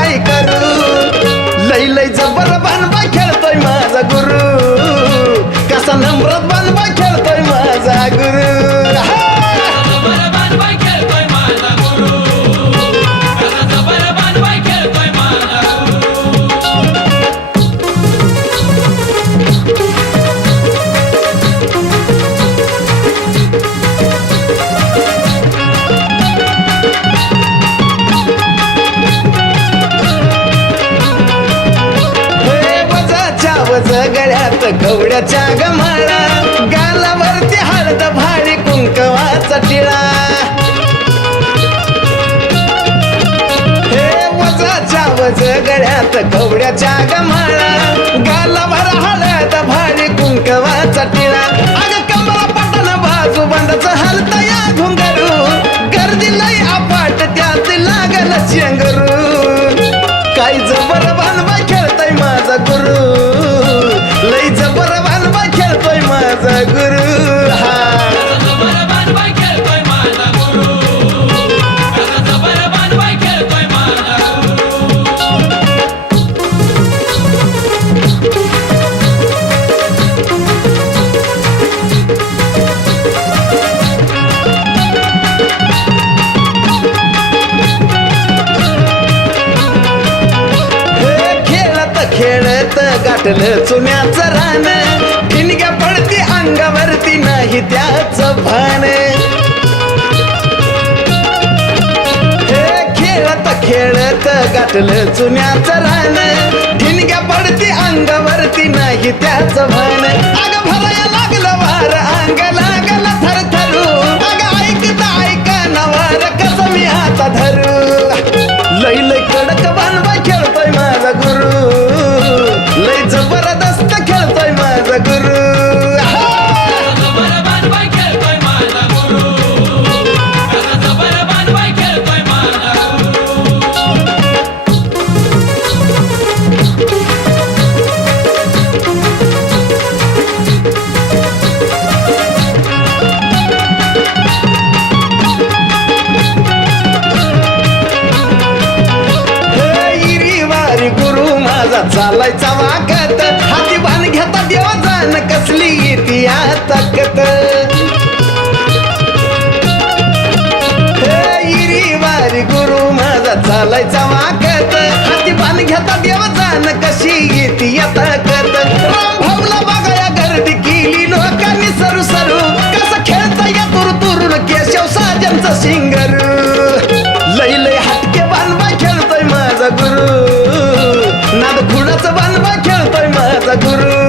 काय करू? लई लई जबर बन वजाच्या गळ्यात कवड्याच्या गमाळा. गालावरती हळद भारी कुंकवाचा टिळा. हे वजाच्या वज गळ्यात कवड्याच्या गमाळा. गालावर हळद भारी कुंकवाचा टिळा. अग कमला पटन बाजू बंदच हलता या घुंगरू गर्दी लय अपाट त्यात लागल चेंगरू गुरु हे. खेळत गाठलं चुन्याचं रान. ठिणग्या अंगावरती नाही त्याच भान. हे खेळत खेळत गाठलं चुन्याचं रान. ठिणग्या पडती अंगावरती नाही त्याच भान. चालायचा वागत हाती बाण घेता देवा जाण कसली येते या ताकत? इरी वारी गुरु माझा चालायचा वागत हाती बाण घेता देवा जाण कशी येते या ताकत? राम भाऊला बघाया गर्दी केली लोकांनी सरू सरू कसं खेळता या तुरु तुरून केशव साजनचा सिंगरू? ಸದ್ಗುರು